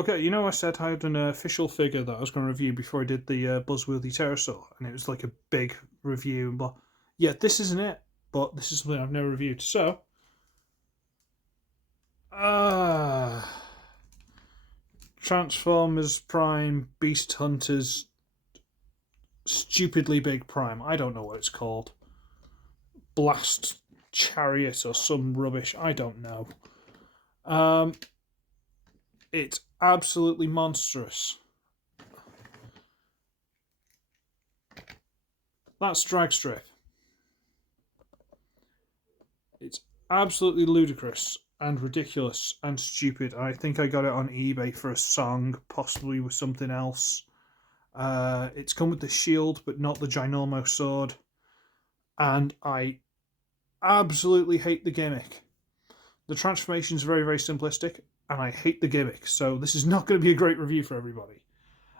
Okay, you know I said I had an official figure that I was going to review before I did the Buzzworthy Pterosaur, and it was like a big review. But yeah, this isn't it, but this is something I've never reviewed. So, uh, Transformers Prime Beast Hunters Stupidly Big Prime. I don't know what it's called. Blast Chariot or some rubbish. I don't know. It's absolutely monstrous. That's Drag Strip. It's absolutely ludicrous and ridiculous and stupid. I think I got it on eBay for a song, possibly with something else. It's come with the shield, but not the Ginormo sword. And I absolutely hate the gimmick. The transformation is very, very simplistic, and I hate the gimmick. So this is not going to be a great review for everybody.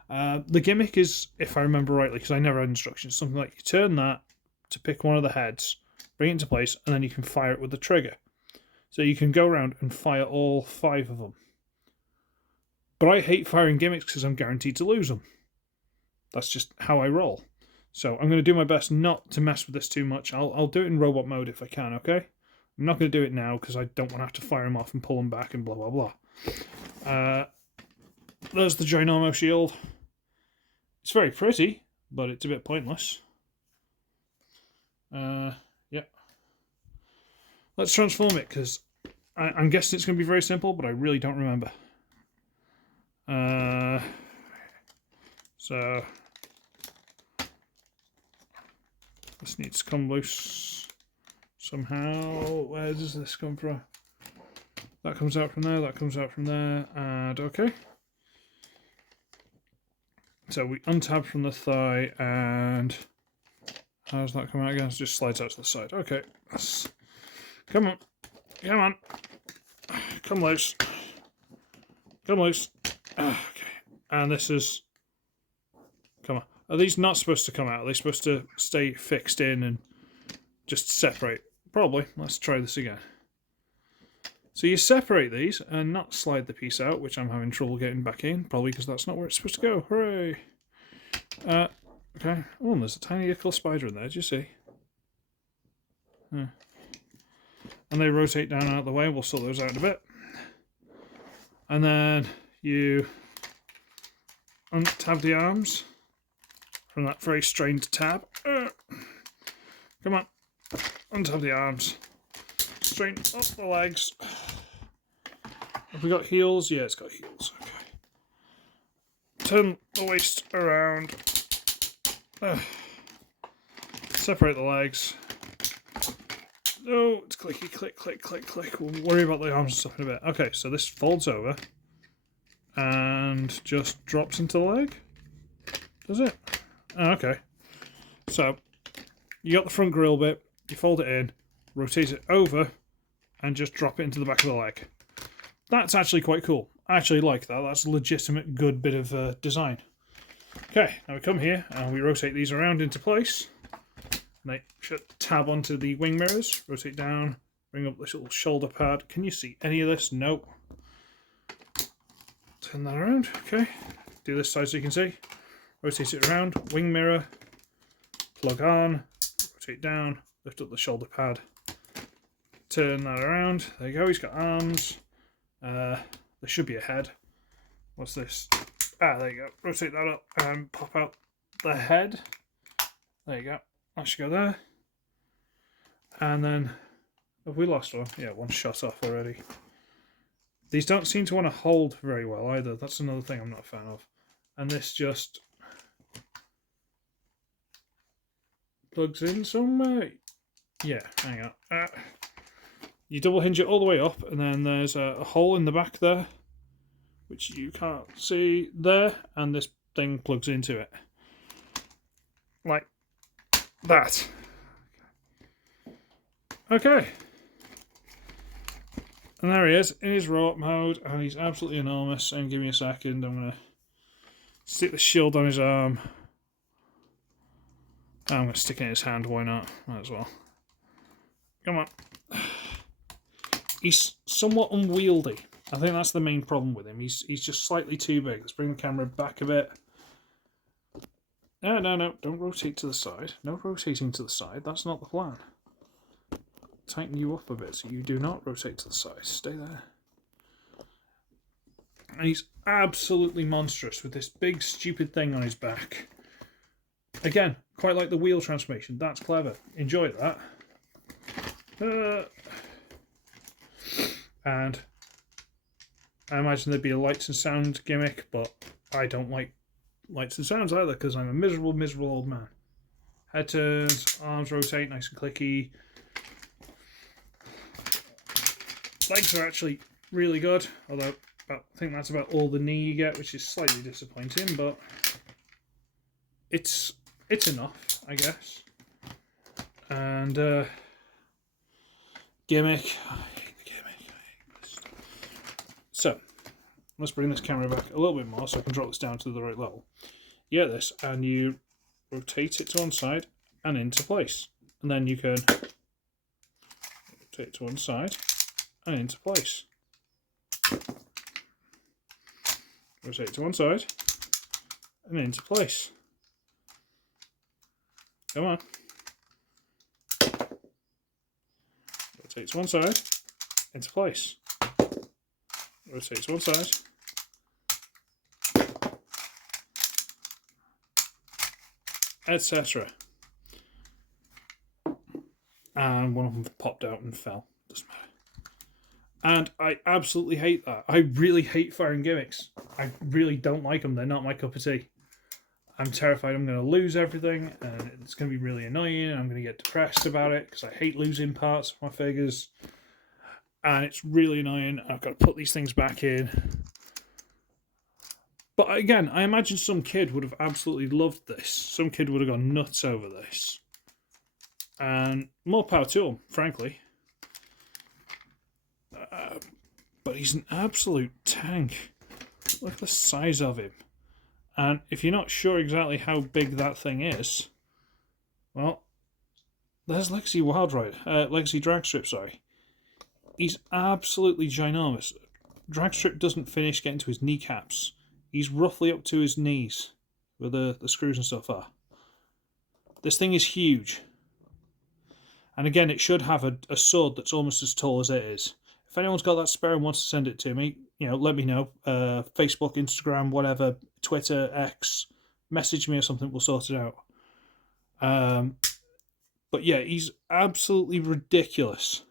The gimmick is, if I remember rightly, because I never had instructions, something like you turn that to pick one of the heads, bring it into place, and then you can fire it with the trigger. So you can go around and fire all 5 of them. But I hate firing gimmicks because I'm guaranteed to lose them. That's just how I roll. So I'm going to do my best not to mess with this too much. I'll do it in robot mode if I can, okay? I'm not going to do it now because I don't want to have to fire them off and pull them back and blah, blah, blah. There's the Ginormo shield. It's very pretty, but it's a bit pointless. Yep. Let's transform it, because I'm guessing it's going to be very simple, but I really don't remember. So this needs to come loose somehow. Where does this come from? That comes out from there, that comes out from there, and okay. So we untab from the thigh, and how does that come out again? It just slides out to the side. Okay. Come on. Come on. Come loose. Come loose. Okay. And this is... Come on. Are these not supposed to come out? Are they supposed to stay fixed in and just separate? Probably. Let's try this again. So you separate these and not slide the piece out, which I'm having trouble getting back in, probably because that's not where it's supposed to go. Hooray! Okay. Oh, and there's a tiny little spider in there, do you see? Yeah. And they rotate down out of the way. We'll sort those out in a bit. And then you untab the arms from that very strained tab. Come on. Untab the arms. Straighten up the legs. Have we got heels? Yeah, it's got heels. Okay. Turn the waist around. Separate the legs. Oh, it's clicky, click, click, click, click. We'll worry about the arms and stuff in a bit. Okay, so this folds over and just drops into the leg. Does it? Oh, okay. So you got the front grill bit, you fold it in, rotate it over, and just drop it into the back of the leg. That's actually quite cool. I actually like that. That's a legitimate good bit of design. Okay, now we come here and we rotate these around into place. They should tab onto the wing mirrors, rotate down, bring up this little shoulder pad. Can you see any of this? No. Turn that around, okay. Do this side so you can see. Rotate it around, wing mirror, plug on, rotate down, lift up the shoulder pad. Turn that around. There you go, he's got arms. There should be a head. What's this? Ah, there you go. Rotate that up and pop out the head. There you go. That should go there. And then, have we lost one? Yeah, one shot off already. These don't seem to want to hold very well either. That's another thing I'm not a fan of. And this just plugs in somewhere. Yeah, hang on. You double hinge it all the way up, and then there's a hole in the back there, which you can't see there, and this thing plugs into it. Like that. Okay. And there he is, in his robot mode, and he's absolutely enormous. And give me a second, I'm going to stick the shield on his arm. And I'm going to stick it in his hand, why not? Might as well. Come on. He's somewhat unwieldy. I think that's the main problem with him. He's just slightly too big. Let's bring the camera back a bit. No, don't rotate to the side. No rotating to the side. That's not the plan. Tighten you up a bit so you do not rotate to the side. Stay there. And he's absolutely monstrous with this big stupid thing on his back. Again, quite like the wheel transformation. That's clever. Enjoy that. And I imagine there'd be a lights and sound gimmick, but I don't like lights and sounds either because I'm a miserable, miserable old man. Head turns, arms rotate, nice and clicky. Legs are actually really good, although I think that's about all the knee you get, which is slightly disappointing, but it's enough, I guess. And gimmick. I hate the gimmick. I hate this. So let's bring this camera back a little bit more so I can drop this down to the right level. You get this, and you rotate it to one side and into place, and then you can rotate it to one side and into place. Rotate it to one side and into place. Come on. Rotate to one side, into place. Rotate to one side. Etc. And one of them popped out and fell. Doesn't matter. And I absolutely hate that. I really hate firing gimmicks. I really don't like them. They're not my cup of tea. I'm terrified I'm going to lose everything, and it's going to be really annoying, and I'm going to get depressed about it, because I hate losing parts of my figures. And it's really annoying. I've got to put these things back in. But again, I imagine some kid would have absolutely loved this. Some kid would have gone nuts over this. And more power to him, frankly. But he's an absolute tank. Look at the size of him. And if you're not sure exactly how big that thing is, well, there's Legacy Legacy Dragstrip, sorry. He's absolutely ginormous. Dragstrip doesn't finish getting to his kneecaps. He's roughly up to his knees, where the screws and stuff are. This thing is huge. And again, it should have a sword that's almost as tall as it is. If anyone's got that spare and wants to send it to me, let me know. Facebook, Instagram, whatever, Twitter, X, message me or something, we'll sort it out. But yeah, he's absolutely ridiculous.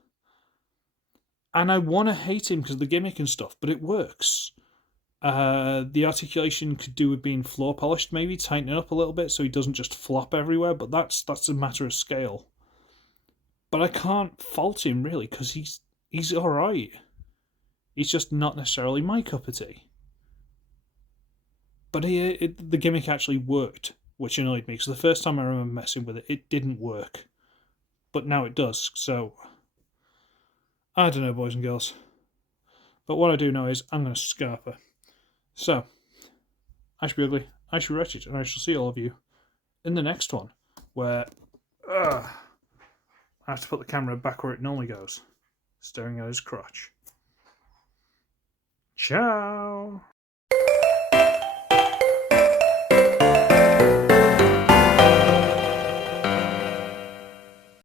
And I want to hate him because of the gimmick and stuff, but it works. The articulation could do with being floor polished, maybe, tighten it up a little bit so he doesn't just flop everywhere, but that's a matter of scale. But I can't fault him, really, because he's alright. He's just not necessarily my cup of tea. But the gimmick actually worked, which annoyed me, because the first time I remember messing with it, it didn't work. But now it does, so I don't know, boys and girls. But what I do know is I'm going to scarp her. So, I should be ugly, I should be wretched, and I shall see all of you in the next one, where I have to put the camera back where it normally goes, staring at his crotch. Ciao!